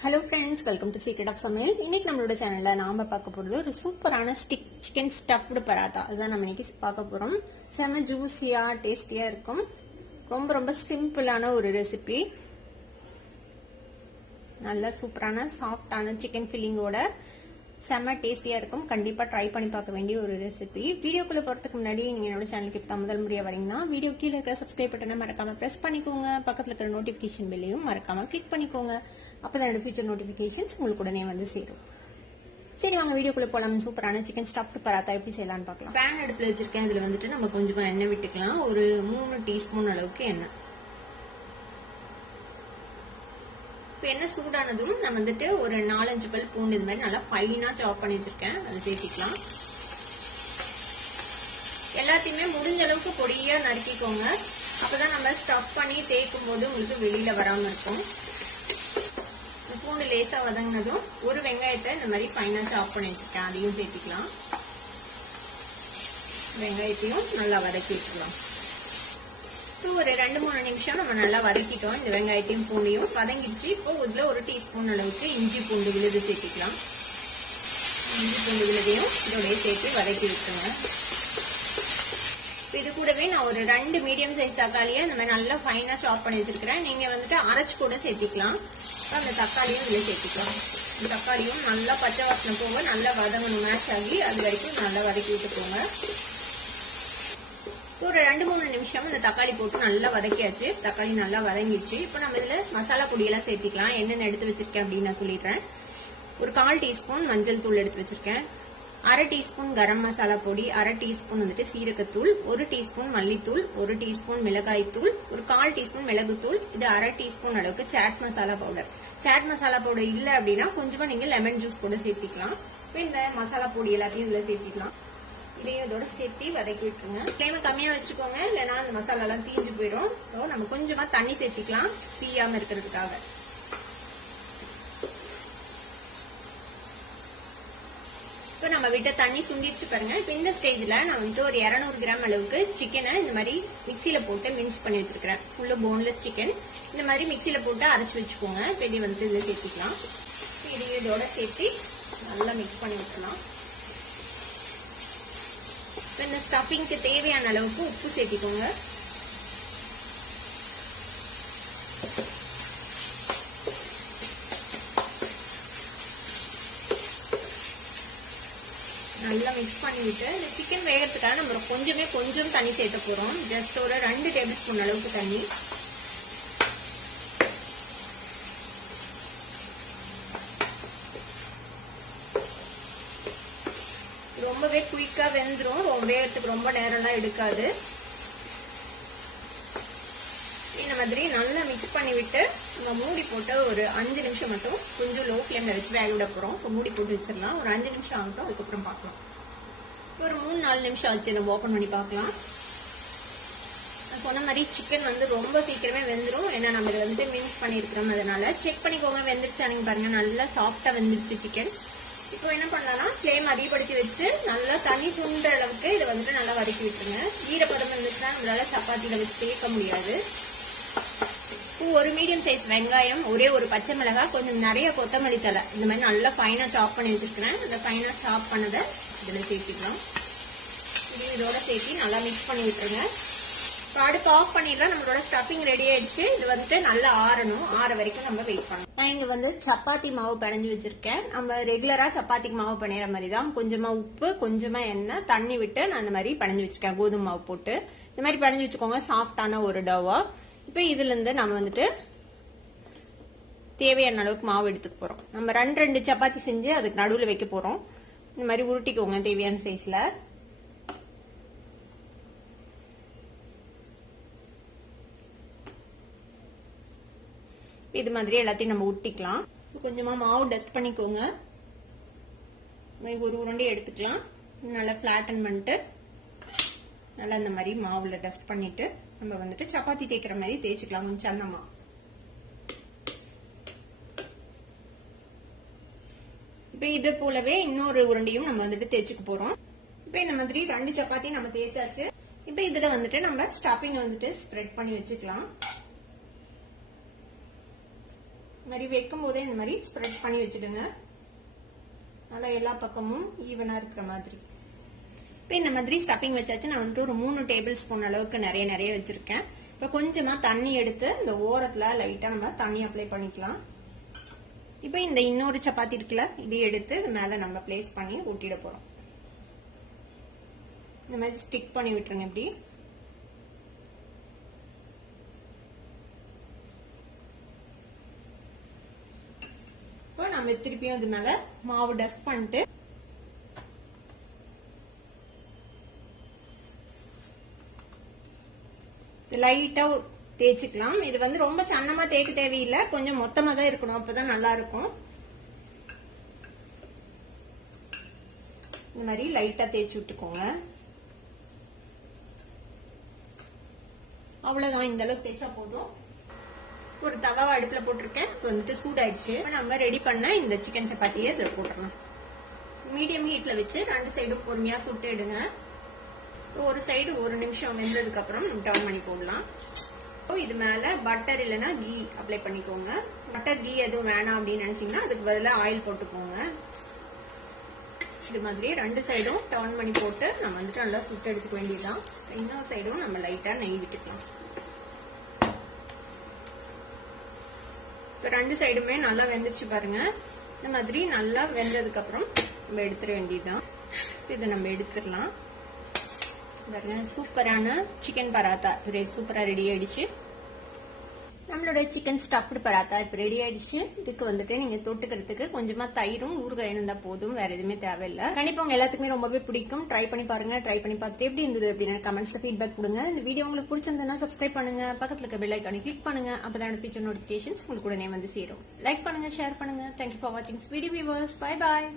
Hello friends, welcome to Secret of Samayal. இன்னைக்கு நம்மளோட சேனல்ல நாம பார்க்க போறது ஒரு சூப்பரான ஸ்டிக் சிக்கன் ஸ்டஃப்டு பராத்தா. அதான் நம்ம இன்னைக்கு பார்க்க போறோம். செம ஜூசியா டேஸ்டியா இருக்கும். ரொம்ப ரொம்ப சிம்பிளான ஒரு ரெசிபி. நல்ல சூப்பரான சாஃப்டான சிக்கன் ஃபில்லிங்கோட செம டேஸ்டியா இருக்கும். கண்டிப்பா ட்ரை பண்ணி பார்க்க வேண்டிய ஒரு ரெசிபி. வீடியோக்குள்ள போறதுக்கு முன்னாடி நீங்க என்னோட சேனலுக்கு இப்ப முதல் முறையா வரீங்கன்னா வீடியோ கீழே இருக்க சப்ஸ்கிரைப் பட்டனை மறக்காம பிரஸ் பண்ணிக்கோங்க. பக்கத்துல இருக்கிற நோட்டிபிகேஷன் பெல்லையும் மறக்காம கிளிக் பண்ணிக்கோங்க. அப்பதான் என்னோட ஃபியூச்சர் நோட்டிபிகேஷன்ஸ் உங்களுக்கு உடனே வந்து சேரும். சரி வாங்க வீடியோக்குள்ள போலாம். சூப்பரான சிக்கன் ஸ்டஃப்டு பராத்தா எப்படி செய்யலாம்னு பார்க்கலாம். பேன் அடுப்புல வச்சிருக்கேன். இதுல வந்துட்டு நம்ம கொஞ்சமா எண்ணெய் விட்டுக்கலாம். ஒரு 3 டீஸ்பூன் அளவுக்கு எண்ணெய். இப்போ எண்ணெய் சூடானதும் நம்ம வந்துட்டு ஒரு 4-5 பல் பூண்டு இது மாதிரி நல்லா ஃபைனா சாப் பண்ணி வச்சிருக்கேன். அதை சேர்த்திக்கலாம். எல்லாத்தையுமே முடிஞ்ச அளவுக்கு பொடியா நறுக்கிக்கோங்க. அப்பதான் நம்ம ஸ்டஃப் பண்ணி தேய்க்கும் போது உங்களுக்கு வெளியில வராம இருக்கும். பூண்டு லேசா வதங்கினதும் ஒரு வெங்காயத்தை இந்த மாதிரி ஃபைனா சாப் பண்ணி வச்சிருக்கேன். அதையும் சேர்த்துக்கலாம். வெங்காயத்தையும் நல்லா வதக்கி வச்சுக்கலாம். ஒரு 2-3 நிமிஷம் நம்ம நல்லா வதக்கிட்டோம். இந்த வெங்காயத்தையும் பூண்டையும் வதங்கிடுச்சு. இப்போ இதுல ஒரு டீஸ்பூன் அளவுக்கு இஞ்சி பூண்டு விழுது சேர்த்துக்கலாம். இஞ்சி பூண்டு விழுதையும் இதோடய சேர்த்து வதக்கி விட்டுருங்க. இது கூடவே நான் ஒரு 2 மீடியம் சைஸ் தக்காளியை இந்த மாதிரி நல்லா ஃபைனா சாப் பண்ணி வச்சிருக்கிறேன். நீங்க வந்துட்டு அரைச்சு கூட சேர்த்திக்கலாம். அந்த தக்காளியும் இதுல சேர்த்துக்கலாம். இந்த தக்காளியும் நல்லா பச்சை வாசனை போக நல்லா வதங்கணும். மேஷ் ஆகி அது வரைக்கும் நல்லா வதக்கி விட்டுக்கோங்க. ஒரு 2-3 நிமிஷம் இந்த தக்காளி போட்டு நல்லா வதக்கியாச்சு. தக்காளி நல்லா வதங்கிடுச்சு. இப்போ நம்ம இதுல மசாலா பொடியெல்லாம் சேர்த்திக்கலாம். என்னென்ன எடுத்து வச்சிருக்கேன் அப்படின்னு நான் சொல்லிடுறேன். ஒரு 1/4 டீஸ்பூன் மஞ்சள் தூள் எடுத்து வச்சிருக்கேன். 1/2 டீஸ்பூன் கரம் மசாலா பொடி, 1/2 டீஸ்பூன் வந்துட்டு சீரகத்தூள், 1 டீஸ்பூன் மல்லித்தூள், 1 டீஸ்பூன் மிளகாய் தூள், ஒரு 1/4 டீஸ்பூன் மிளகுத்தூள், இது 1/2 டீஸ்பூன் அளவுக்கு சாட் மசாலா பவுடர். சாட் மசாலா பவுடர் இல்ல அப்படின்னா கொஞ்சமா நீங்க லெமன் ஜூஸ் கூட சேர்த்திக்கலாம். இப்போ இந்த மசாலா பொடி எல்லாத்தையும் இதுல சேர்த்திக்கலாம். இதையும் இதோட சேர்த்து வதக்கி விட்டுருங்க. ஃப்ளேமை கம்மியா வச்சுக்கோங்க, இல்லைன்னா அந்த மசாலா எல்லாம் தீஞ்சு போயிடும். நம்ம கொஞ்சமா தண்ணி சேர்த்திக்கலாம் தீயாம இருக்கிறதுக்காக. இப்போ நம்ம விட்ட தண்ணி சுண்டிச்சு பாருங்க. இப்போ இந்த ஸ்டேஜ்ல நான் வந்துட்டு ஒரு 200 கிராம் அளவுக்கு சிக்கனை இந்த மாதிரி மிக்சியில போட்டு மிக்ஸ் பண்ணி வச்சிருக்கிறேன். ஃபுல்லு போன்லெஸ் சிக்கன் இந்த மாதிரி மிக்சியில போட்டு அரைச்சு வச்சுக்கோங்க. இப்போ இதை வந்துட்டு இதுல சேர்த்துக்கலாம். இதையும் இதோட சேர்த்து நல்லா மிக்ஸ் பண்ணி விட்டுலாம். இந்த ஸ்டஃபிங்க்கு தேவையான அளவுக்கு உப்பு சேர்த்திக்கோங்க. நல்லா மிக்ஸ் பண்ணிவிட்டு இந்த சிக்கன் வேகிறதுக்காக நம்ம கொஞ்சம் தண்ணி சேர்த்த போறோம். ஜஸ்ட் ஒரு 2 டேபிள் ஸ்பூன் அளவுக்கு தண்ணி. ரொம்பவே குயிக்கா வெந்துரும். வேகிறதுக்கு ரொம்ப நேரம்லாம் எடுக்காது. இந்த மாதிரி நல்லா மிக்ஸ் பண்ணி விட்டு நம்ம மூடி போட்டு ஒரு 5 நிமிஷம் மட்டும் கொஞ்சம் லோ ஃபிளேம்ல வச்சு வேக விட போறோம். இப்போ மூடி போட்டு வச்சிடலாம். ஒரு 5 நிமிஷம் ஆகட்டும், அதுக்கப்புறம் பார்க்கலாம். ஒரு 3-4 நிமிஷம் ஆச்சு. நம்ம ஓபன் பண்ணி பார்க்கலாம். நான் சொன்ன மாதிரி சிக்கன் வந்து ரொம்ப சீக்கிரமே வெந்துடும். ஏன்னா நம்ம இதை வந்துட்டு மிக்ஸ் பண்ணிருக்கிறோம். அதனால செக் பண்ணிக்கோங்க வெந்துருச்சா. நீங்க பாருங்க நல்லா சாஃப்டா வெந்துருச்சு சிக்கன். இப்போ என்ன பண்ணலாம்னா ஃபிளேம் அதிகப்படுத்தி வச்சு நல்லா தண்ணி சுண்டுற அளவுக்கு இதை வந்துட்டு நல்லா வதக்கி விட்டுருங்க. ஈரப்பதம் இருந்துச்சுன்னா நம்மளால சப்பாத்தியில வச்சு தேய்க்க முடியாது. ஒரு மீடியம் சைஸ் வெங்காயம், ஒரே ஒரு பச்சை மிளகாய், கொஞ்சம் நிறைய கொத்தமல்லி தலை இந்த மாதிரி நல்லா ஃபைனா சாப் பண்ணி வச்சிருக்கிறேன். அந்த ஃபைனா சாப் பண்ணதை இதுல சேர்த்துக்கலாம். இதோட சேர்த்து நல்லா மிக்ஸ் பண்ணி விட்டுருங்க. அடுப்பு ஆஃப் பண்ணிடலாம். நம்மளோட ஸ்டஃபிங் ரெடி ஆயிடுச்சு. இது வந்துட்டு நல்லா ஆறணும். ஆற வரைக்கும் நம்ம வெயிட் பண்ணணும். நான் இங்க வந்து சப்பாத்தி மாவு பிணைஞ்சு வச்சிருக்கேன். நம்ம ரெகுலரா சப்பாத்திக்கு மாவு பிணையிற மாதிரி தான். கொஞ்சமா உப்பு, கொஞ்சமா எண்ணெய், தண்ணி விட்டு நான் இந்த மாதிரி பிணைஞ்சு வச்சிருக்கேன். கோதுமை மாவு போட்டு இந்த மாதிரி பிணைஞ்சு வச்சுக்கோங்க. சாஃப்டான ஒரு டவா. இப்ப இதுல இருந்து நம்ம வந்துட்டு தேவையான அளவுக்கு மாவு எடுத்துக்க போறோம். நம்ம 2 சப்பாத்தி செஞ்சு அதுக்கு நடுவுல வைக்க போறோம். இந்த மாதிரி உருட்டிக்கோங்க தேவையான சைஸ்ல. இது மாதிரி எல்லாத்தையும் நம்ம ஊட்டிக்கலாம். கொஞ்சமா மாவு டஸ்ட் பண்ணிக்கோங்க. ஒரு உருண்டை எடுத்துக்கலாம். நல்லா பிளாட்டன் பண்ணிட்டு நல்லா இந்த மாதிரி மாவுல டஸ்ட் பண்ணிட்டு நம்ம வந்துட்டு சப்பாத்தி தேய்க்கிற மாதிரி தேய்ச்சிக்கலாம். கொஞ்சம் சன்னமா. இப்ப இது போலவே இன்னொரு உருண்டையும் நம்ம வந்துட்டு தேய்ச்சிக்க போறோம். இப்ப இந்த மாதிரி 2 சப்பாத்தி நம்ம தேய்ச்சாச்சு. இப்ப இதுல வந்துட்டு நம்ம ஸ்டஃபிங் வந்துட்டு ஸ்ப்ரெட் பண்ணி வச்சுக்கலாம். இந்த மாதிரி வைக்கும் போதே இந்த மாதிரி ஸ்ப்ரெட் பண்ணி வச்சுடுங்க. நல்லா எல்லா பக்கமும் ஈவனா இருக்கிற மாதிரி. இப்போ இந்த மாதிரி ஸ்டஃபிங் வச்சாச்சு. நான் வந்துட்டு ஒரு 3 டேபிள் ஸ்பூன் அளவுக்கு நிறைய வச்சிருக்கேன். இப்போ கொஞ்சமா தண்ணி எடுத்து இந்த ஓரத்துல லைட்டா நம்ம தண்ணி அப்ளை பண்ணிக்கலாம். இப்போ இந்த இன்னொரு சப்பாத்தி இருக்குல்ல, இது எடுத்து இது மேல நம்ம பிளேஸ் பண்ணி ஊட்டிட போறோம். இந்த மாதிரி ஸ்டிக் பண்ணி விட்டுருங்க. இப்படி இப்போ நம்ம திருப்பியும் இது மேல மாவு டஸ்ட் பண்ணிட்டு லைட்டா தேய்ச்சிக்கலாம். இது வந்து ரொம்ப சன்னமா தேய்க்க தேவையில்லை, கொஞ்சம் மொத்தமா தான் இருக்கணும், அப்பதான் நல்லா இருக்கும். இந்த மாதிரி லைட்டா தேய்ச்சி விட்டுக்கோங்க. அவ்வளவுதான், இந்த அளவுக்கு தேய்ச்சா போதும். ஒரு தவாவை அடுப்புல போட்டிருக்கேன். இப்போ வந்துட்டு சூடாயிடுச்சு. நம்ம ரெடி பண்ண இந்த சிக்கன் சப்பாத்தியை இதில் போட்டுடலாம். மீடியம் ஹீட்ல வச்சு 2 சைடும் பொறுமையா சுட்டு எடுங்க. ஒரு சைடு 1 நிமிஷம் வெந்ததுக்கு அப்புறம் டர்ன் பண்ணி போடலாம். இது மேல பட்டர் இல்லைன்னா கீ அப்ளை பண்ணிக்கோங்க. பட்டர் கீ எதுவும் வேணாம் அப்படின்னு நினைச்சீங்கன்னா அதுக்கு பதிலாக ஆயில் போட்டுக்கோங்க. இது மாதிரி 2 சைடும் டர்ன் பண்ணி போட்டு நம்ம வந்துட்டு நல்லா சுட்டு எடுத்துக்க வேண்டியதுதான். இன்னொரு சைடும் நம்ம லைட்டா நெய் விட்டுக்கலாம். இப்போ 2 சைடுமே நல்லா வெந்துருச்சு பாருங்க. இந்த மாதிரி நல்லா வெந்ததுக்கு அப்புறம் நம்ம எடுத்துட வேண்டியதுதான். இதை நம்ம எடுத்துடலாம். பாருங்க, சூப்பரான சிக்கன் பராத்தா சூப்பரா ரெடி ஆயிடுச்சு. நம்மளோட சிக்கன் ஸ்டஃப்டு பராத்தா இப்ப ரெடி ஆயிடுச்சு. இதுக்கு வந்துட்டு நீங்க தொட்டுக்கிறதுக்கு கொஞ்சமா தயிரும் ஊறுகாய் இருந்தா போதும், வேற எதுவுமே தேவையில்லை. கண்டிப்பா உங்க எல்லாத்துக்குமே ரொம்பவே பிடிக்கும். ட்ரை பண்ணி பாருங்க. ட்ரை பண்ணி பார்த்துட்டு எப்படி இருந்தது அப்படின்னு கமெண்ட்ஸ்ல ஃபீட்பேக் கொடுங்க. இந்த வீடியோ உங்களுக்கு பிடிச்சிருந்தா சப்ஸ்கிரைப் பண்ணுங்க, பக்கத்துல இருக்க பெல் ஐகானை கிளிக் பண்ணுங்க. அப்பதான் ஃபியூச்சர் நோட்டிபிகேஷன்ஸ் உங்களுக்கு உடனே வந்து சேரும். லைக் பண்ணுங்க, ஷேர் பண்ணுங்க. தேங்க்யூ ஃபார் வாட்சிங் வீடியோ வியூவர்ஸ். Bye bye.